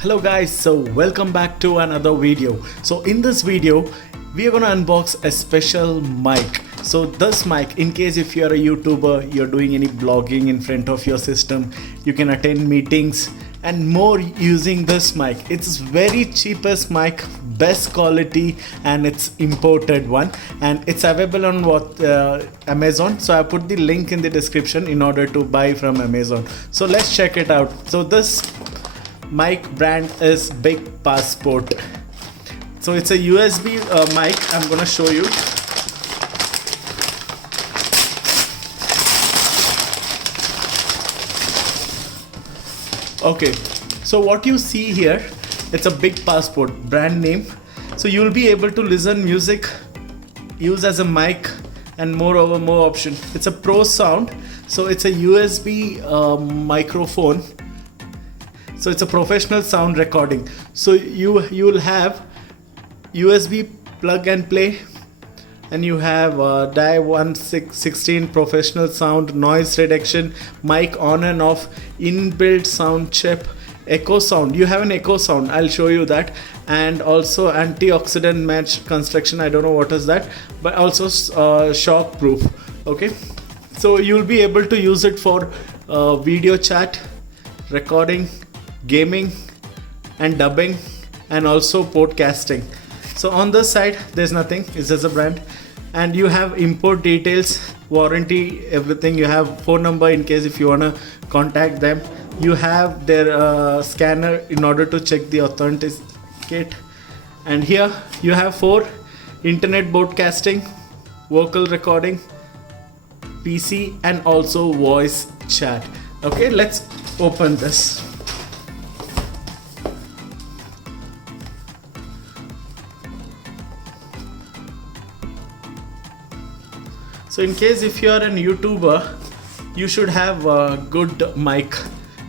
Hello guys, so welcome back to another video. So in this video we are gonna unbox a special mic. So this mic, in case if you're a YouTuber, you're doing any blogging in front of your system, you can attend meetings and more using this mic. It's very cheapest mic, best quality, and it's imported one, and it's available on Amazon. So I put the link in the description in order to buy from Amazon. So let's check it out. So this mic brand is BigPassport. So it's a USB mic. I'm gonna show you. Okay, so what you see here, it's a BigPassport brand name. So you'll be able to listen music, use as a mic, and more option. It's a pro sound. So it's a USB microphone. So it's a professional sound recording. So you'll have USB plug and play, and you have diaphragm 16 professional sound, noise reduction, mic on and off, inbuilt sound chip, echo sound. You have an echo sound, I'll show you that, and also antioxidant match construction. I don't know what is that, but also shock proof. Okay, so you'll be able to use it for video chat, recording, gaming, and dubbing, and also podcasting. So on this side there's nothing, it's just a brand, and you have import details, warranty, everything. You have phone number in case if you want to contact them. You have their scanner in order to check the authenticate, and here you have 4 internet broadcasting, vocal recording, PC, and also voice chat. Okay, let's open this. So in case if you are a YouTuber, you should have a good mic.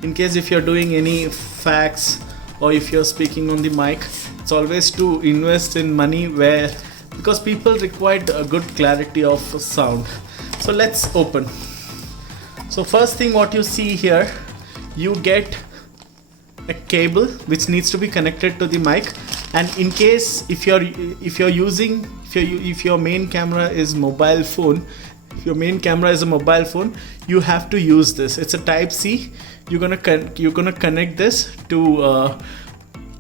In case if you're doing any facts or if you're speaking on the mic, it's always to invest in money because people require a good clarity of sound. So let's open. So first thing what you see here, you get a cable which needs to be connected to the mic. And in case if your main camera is mobile phone, you have to use this. It's a type C. You're gonna connect this to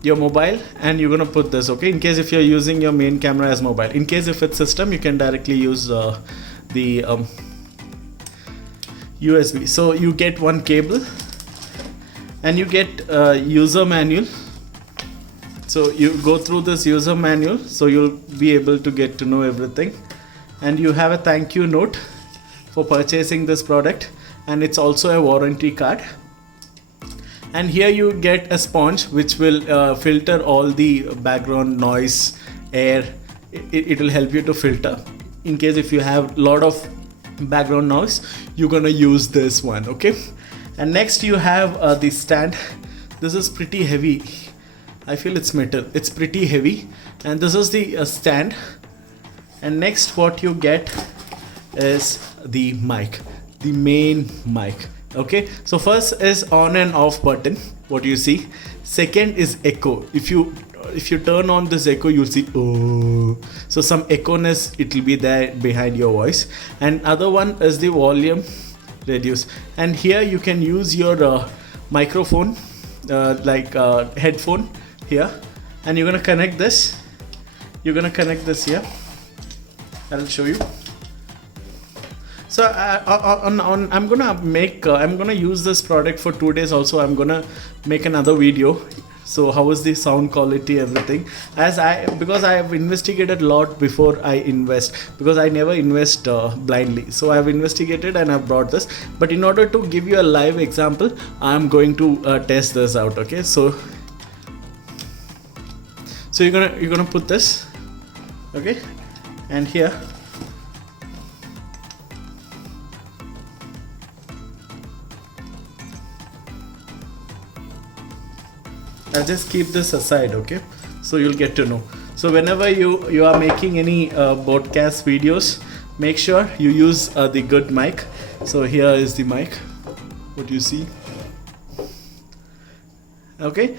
your mobile, and you're gonna put this. Okay, in case if you're using your main camera as mobile. In case if it's system, you can directly use the USB. So you get one cable, and you get user manual. So you go through this user manual, so you'll be able to get to know everything. And you have a thank you note for purchasing this product, and it's also a warranty card. And here you get a sponge which will filter all the background noise, air. It will help you to filter. In case if you have a lot of background noise, you're gonna use this one. Okay. And next you have the stand. This is pretty heavy. I feel it's metal. It's pretty heavy, and this is the stand. And next what you get is the mic, the main mic. Okay, so first is on and off button, what you see. Second is echo. If you turn on this echo, you'll see so some echo-ness, it will be there behind your voice. And other one is the volume reduce, and here you can use your microphone headphone here, and you're gonna connect this. Here. I'll show you. So I'm gonna use this product for 2 days. Also, I'm gonna make another video. So how is the sound quality, everything? Because I have investigated a lot before I invest, because I never invest blindly. So I have investigated and I've brought this. But in order to give you a live example, I'm going to test this out. Okay, so you're gonna put this. Okay, and here I'll just keep this aside. Okay, so you'll get to know. So whenever you are making any broadcast videos, make sure you use the good mic. So here is the mic, what you see. Okay,